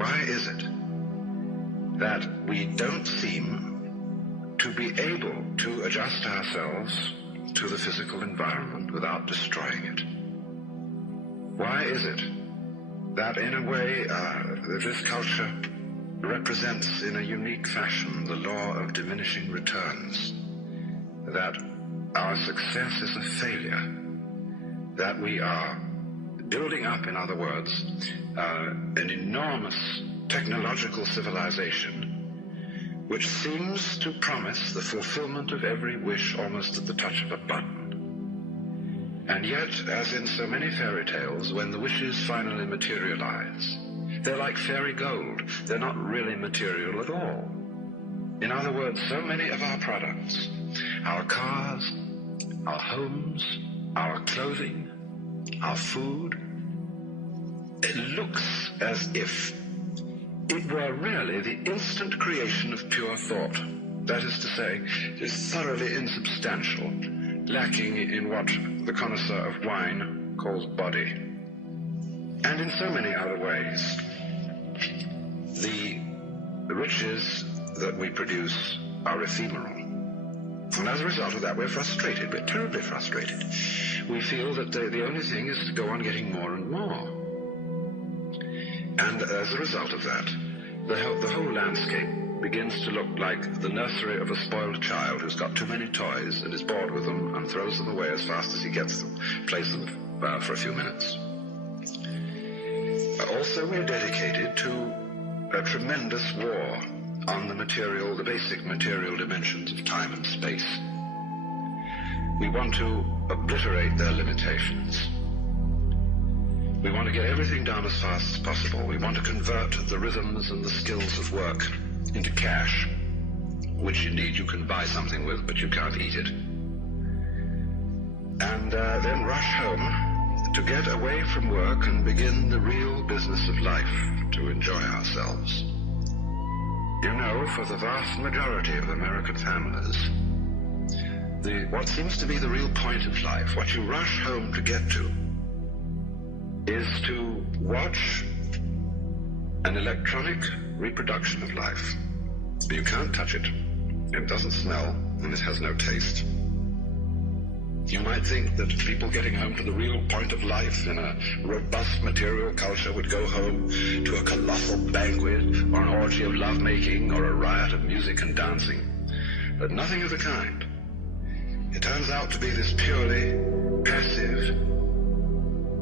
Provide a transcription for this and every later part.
why is it that we don't seem to be able to adjust ourselves to the physical environment without destroying it? Why is it that, in a way, this culture represents in a unique fashion the law of diminishing returns, that our success is a failure, that we are building up, in other words, an enormous technological civilization which seems to promise the fulfillment of every wish almost at the touch of a button. And yet, as in so many fairy tales, when the wishes finally materialize, they're like fairy gold. They're not really material at all. In other words, so many of our products, our cars, our homes, our clothing, our food, it looks as if it were really the instant creation of pure thought. That is to say, it is thoroughly insubstantial, lacking in what the connoisseur of wine calls body. And in so many other ways, the riches that we produce are ephemeral. And as a result of that, we're frustrated. We're terribly frustrated. We feel that the only thing is to go on getting more and more. And as a result of that, the whole landscape begins to look like the nursery of a spoiled child who's got too many toys and is bored with them and throws them away as fast as he gets them, plays them for a few minutes. Also, we're dedicated to a tremendous war on the basic material dimensions of time and space. We want to obliterate their limitations. We want to get everything done as fast as possible. We want to convert the rhythms and the skills of work into cash, which indeed you can buy something with, but you can't eat it. And then rush home to get away from work and begin the real business of life, to enjoy ourselves. You know, for the vast majority of American families, what seems to be the real point of life, what you rush home to get to, is to watch an electronic reproduction of life. You can't touch it. It doesn't smell, and it has no taste. You might think that people getting home to the real point of life in a robust material culture would go home to a colossal banquet or an orgy of lovemaking or a riot of music and dancing. But nothing of the kind. It turns out to be this purely passive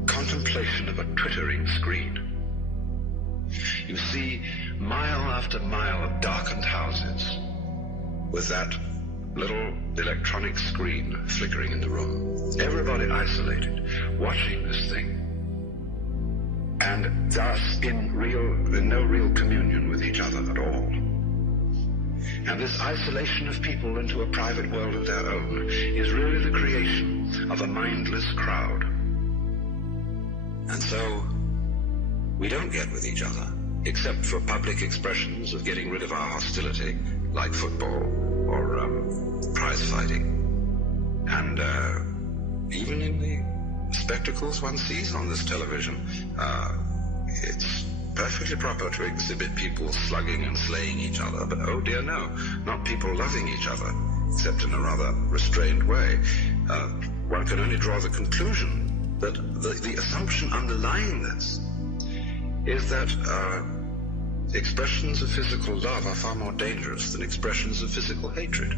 contemplation of a twittering screen. You see mile after mile of darkened houses with that little electronic screen flickering in the room. Everybody isolated, watching this thing, and thus in no real communion with each other at all. And this isolation of people into a private world of their own is really the creation of a mindless crowd. And so we don't get with each other, except for public expressions of getting rid of our hostility, like football or prize fighting. And even in the spectacles one sees on this television, it's perfectly proper to exhibit people slugging and slaying each other, but oh dear no, not people loving each other, except in a rather restrained way. One can only draw the conclusion that the assumption underlying this is that expressions of physical love are far more dangerous than expressions of physical hatred.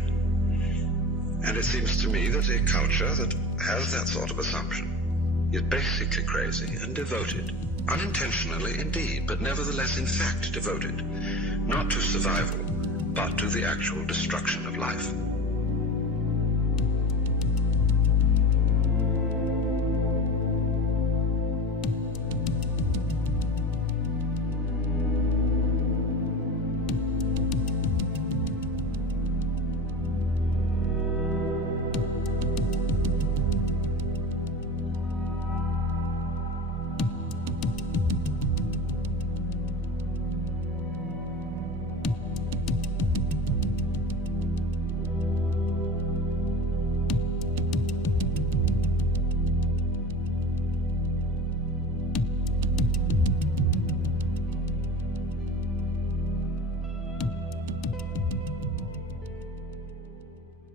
And it seems to me that a culture that has that sort of assumption is basically crazy and devoted, unintentionally indeed, but nevertheless in fact devoted, not to survival, but to the actual destruction of life.